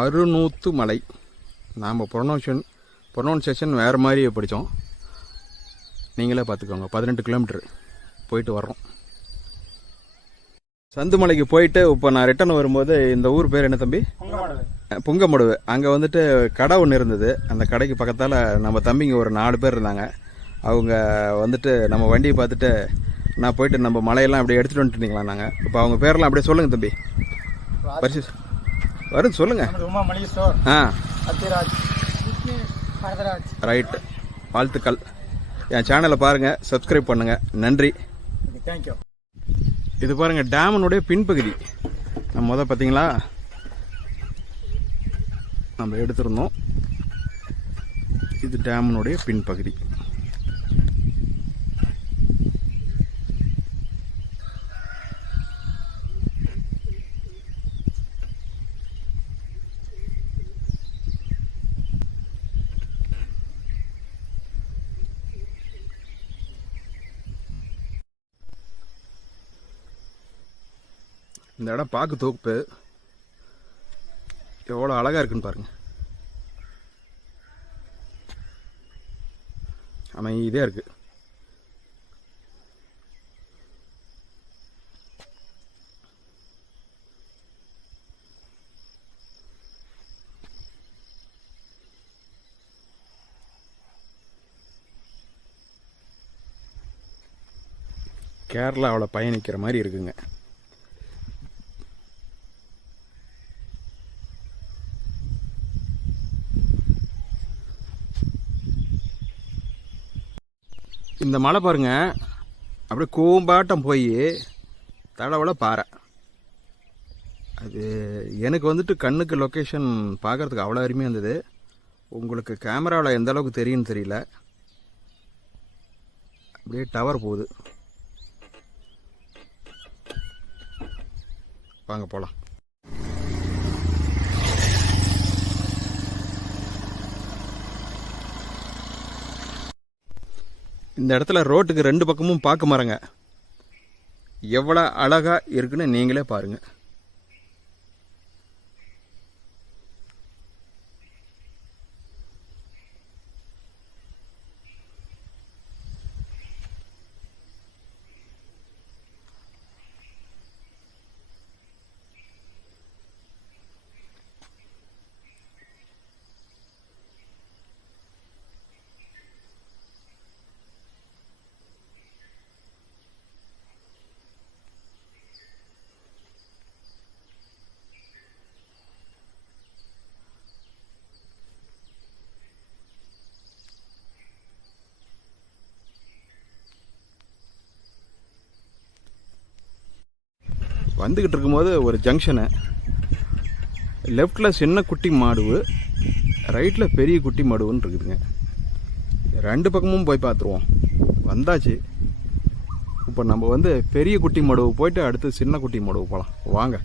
அறுநூத்து மலை. நாம் ப்ரொனவுன்ஷன் ப்ரொனவுன்சேஷன் வேறு மாதிரி படித்தோம் நீங்களே பார்த்துக்கோங்க பதினெட்டு கிலோமீட்ரு போயிட்டு வர்றோம். சந்துமலைக்கு போயிட்டு இப்போ நான் ரிட்டர்ன் வரும்போது இந்த ஊர் பேர் என்ன தம்பி? புங்கமடுவு. அங்கே வந்துட்டு கடை ஒன்று இருந்தது. அந்த கடைக்கு பக்கத்தால் நம்ம தம்பிங்க ஒரு நாலு பேர் இருந்தாங்க. அவங்க வந்துட்டு நம்ம வண்டியை பார்த்துட்டு நான் போயிட்டு நம்ம மலையெல்லாம் அப்படியே எடுத்துகிட்டு வந்துட்டு நாங்கள் இப்போ அவங்க பேரெல்லாம் அப்படியே சொல்லுங்கள் தம்பி. பரிசு வரும் சொல்லுங்கள் நமது உமா மளிகை ஸ்டோர் ஆ. அத்திராஜ் வரதராஜ் ரைட்டு வாழ்த்துக்கள். என் சேனலை பாருங்கள் சப்ஸ்கிரைப் பண்ணுங்கள் நன்றி. தேங்க்யூ இது பாருங்கள் டேமனுடைய பின்பகுதி. நம்ம முத பார்த்தீங்களா? நம்ம எடுத்திருந்தோம். இது டேமனுடைய பின்பகுதி. இந்த இடம் பார்க்க தொகுப்பு எவ்வளோ அழகாக இருக்குன்னு பாருங்க. அமைதியாக இருக்கு. கேரளாவில் பயணிக்கிற மாதிரி இருக்குங்க. இந்த மலை பாருங்க. அப்படியே கூம்பாட்டம் போய் தடவள பாறை. அது எனக்கு வந்துட்டு கண்ணுக்கு லொக்கேஷன் பார்க்கறதுக்கு அவ்வளோ அருமையாக இருந்தது. உங்களுக்கு கேமராவில் எந்த அளவுக்கு தெரியும்னு தெரியல. அப்படியே டவர் போகுது. வாங்க போகலாம் இந்த இடத்துல ரோட்டுக்கு ரெண்டு பக்கமும் பார்க்க மரங்க. எவ்வளோ அழகாக இருக்குன்னு நீங்களே பாருங்கள் வந்துக்கிட்டு இருக்கும்போது ஒரு ஜங்ஷனு லெஃப்டில் சின்ன குட்டி மாடுவு ரைட்டில் பெரிய குட்டி மாடுவுன்னு இருக்குதுங்க. ரெண்டு பக்கமும் போய் பார்த்துருவோம். வந்தாச்சு. இப்போ நம்ம வந்து பெரிய குட்டி மடுவு போயிட்டு அடுத்து சின்ன குட்டி மடுவு போகலாம் வாங்க.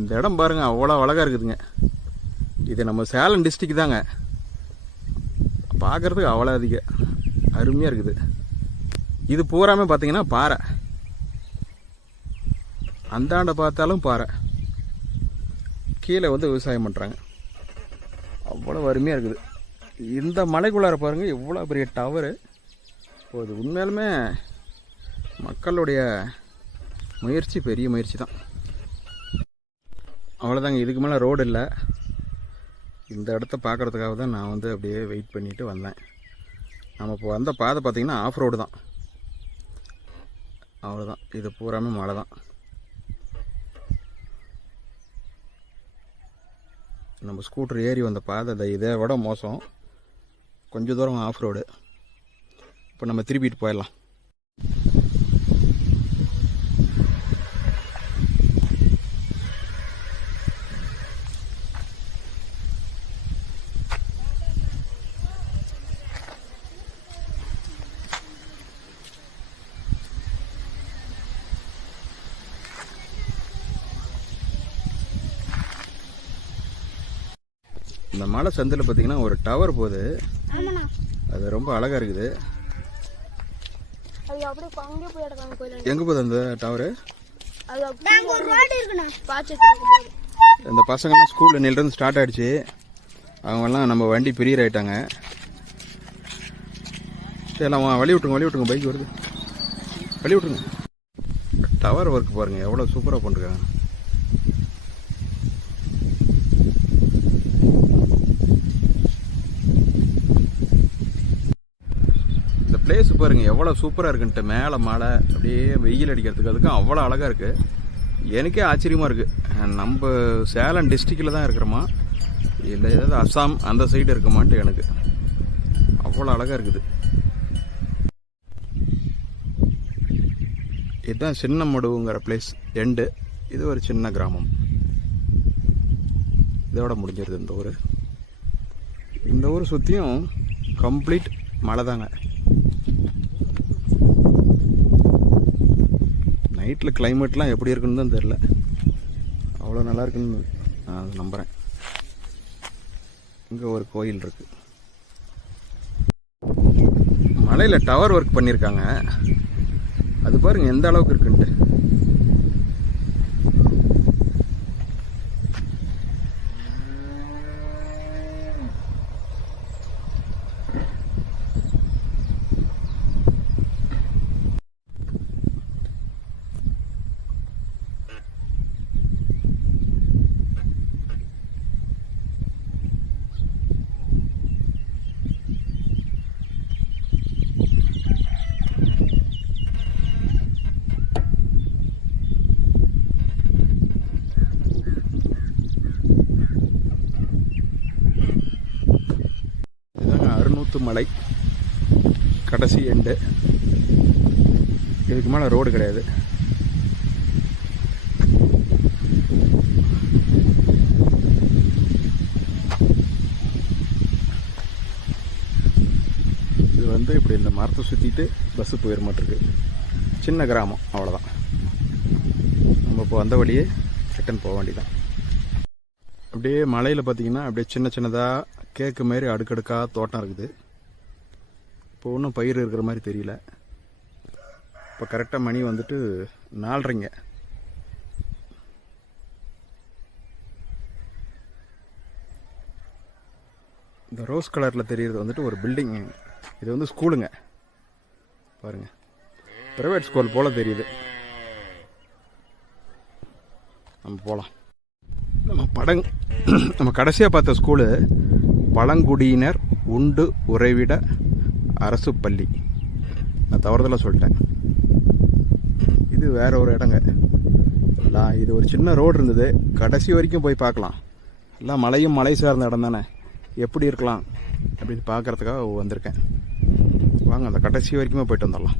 இந்த இடம் பாருங்கள் அவ்வளோ அழகாக இருக்குதுங்க. இது நம்ம சேலம் டிஸ்ட்ரிக்ட் தாங்க. பார்க்குறதுக்கு அவ்வளோ அதிக அருமையாக இருக்குது. இது பூராமே பார்த்தீங்கன்னா பாறை. அந்தாண்ட பார்த்தாலும் பாறை. கீழே வந்து விவசாயம் பண்ணுறாங்க அவ்வளோ அருமையாக இருக்குது. இந்த மலைக்குள்ளார பாருங்கள் எவ்வளோ பெரிய டவரு இது உண்மையாலுமே மக்களுடைய முயற்சி பெரிய முயற்சி தான். அவ்வளோதாங்க இதுக்கு மேலே ரோடு இல்லை. இந்த இடத்த பார்க்குறதுக்காக தான் நான் வந்து அப்படியே வெயிட் பண்ணிட்டு வந்தேன். நம்ம இப்போ வந்த பாதை பார்த்திங்கன்னா ஆஃப் ரோடு தான். அவ்வளோதான் இது பூராமே மழை தான் நம்ம ஸ்கூட்டர் ஏறி வந்த பாதை இந்த இதை விட மோசம். கொஞ்சம் தூரம் ஆஃப் ரோடு இப்போ நம்ம திருப்பிட்டு போயிடலாம். இந்த மலை சந்தில் பார்த்தீங்கன்னா ஒரு டவர் போகுது. அது ரொம்ப அழகாக இருக்குது. எங்கே போகுது அந்த டவரு இந்த பசங்கள்லாம் ஸ்கூல் இன்னிலிருந்து ஸ்டார்ட் ஆயிடுச்சு. அவங்கெல்லாம் நம்ம வண்டி பிரியர் ஆயிட்டாங்க. சரி வா, வழி விட்டுருங்க வழி விட்டுருங்க. பைக் வருது. வழி விட்டுருங்க. டவர் ஒர்க் பாருங்க எவ்வளோ சூப்பராக பண்ணிருக்காங்க இந்த பிளேஸ் பாருங்க எவ்வளோ சூப்பராக இருக்குன்ட்டு. மேலே மழை அப்படியே வெயில் அடிக்கிறதுக்கு அதுக்கும் அவ்வளோ அழகாக இருக்குது எனக்கே ஆச்சரியமாக இருக்குது நம்ம சேலம் டிஸ்ட்ரிக்டில் தான் இருக்கிறோமா? இல்லை ஏதாவது அஸ்ஸாம் அந்த சைடு இருக்குமான்ட்டு எனக்கு. அவ்வளோ அழகாக இருக்குது. இதுதான் சின்ன மடுவுங்கிற பிளேஸ் எண்டு இது ஒரு சின்ன கிராமம். இதோட முடிஞ்சிருது இந்த ஊர். இந்த ஊர் சுற்றியும் கம்ப்ளீட் மலை தாங்க நைட்டில் கிளைமேட்லாம் எப்படி இருக்குன்னு தான் தெரில அவ்வளோ நல்லா இருக்குன்னு நான் அதை நம்புகிறேன் இங்கே ஒரு கோயில் இருக்கு. மலையில் டவர் ஒர்க் பண்ணியிருக்காங்க அது பாருங்கள் எந்த அளவுக்கு இருக்குன்ட்டு. மலை. கடைசி எண்டு இதுக்கு மேலே ரோடு கிடையாது. இது வந்து இப்படி இந்த மரத்தை சுற்றிட்டு பஸ்ஸு போயிட மாட்டிருக்கு. சின்ன கிராமம் அவ்வளோதான் நம்ம இப்போ வந்த வழியே ரிட்டன் போக வேண்டியதான் அப்படியே மலையில் பார்த்தீங்கன்னா அப்படியே சின்ன சின்னதாக கேக்கு மாரி அடுக்கடுக்காக தோட்டம் இருக்குது. இப்போ ஒன்றும் பயிர் இருக்கிற மாதிரி தெரியல. இப்போ கரெக்டாக மணி வந்துட்டு நாலரைங்க. இந்த ரோஸ் கலரில் தெரிகிறது வந்துட்டு ஒரு பில்டிங் இது வந்து ஸ்கூலுங்க பாருங்க. ப்ரைவேட் ஸ்கூல் போல் தெரியுது. நம்ம போகலாம் நம்ம படங் நம்ம கடைசியாக பார்த்த ஸ்கூலு பழங்குடியினர் உண்டு உறைவிட அரசு பள்ளி. நான் தவறுதலாக சொல்லிட்டேன். இது வேற ஒரு இடங்க. எல்லாம் இது ஒரு சின்ன ரோடு இருந்தது. கடைசி வரைக்கும் போய் பார்க்கலாம். எல்லாம் மலையும் மலை சார்ந்த இடம் தானே. எப்படி இருக்கலாம் அப்படின்னு பார்க்கறதுக்காக வந்திருக்கேன். வாங்க அந்த கடைசி வரைக்குமே போயிட்டு வந்துடலாம்.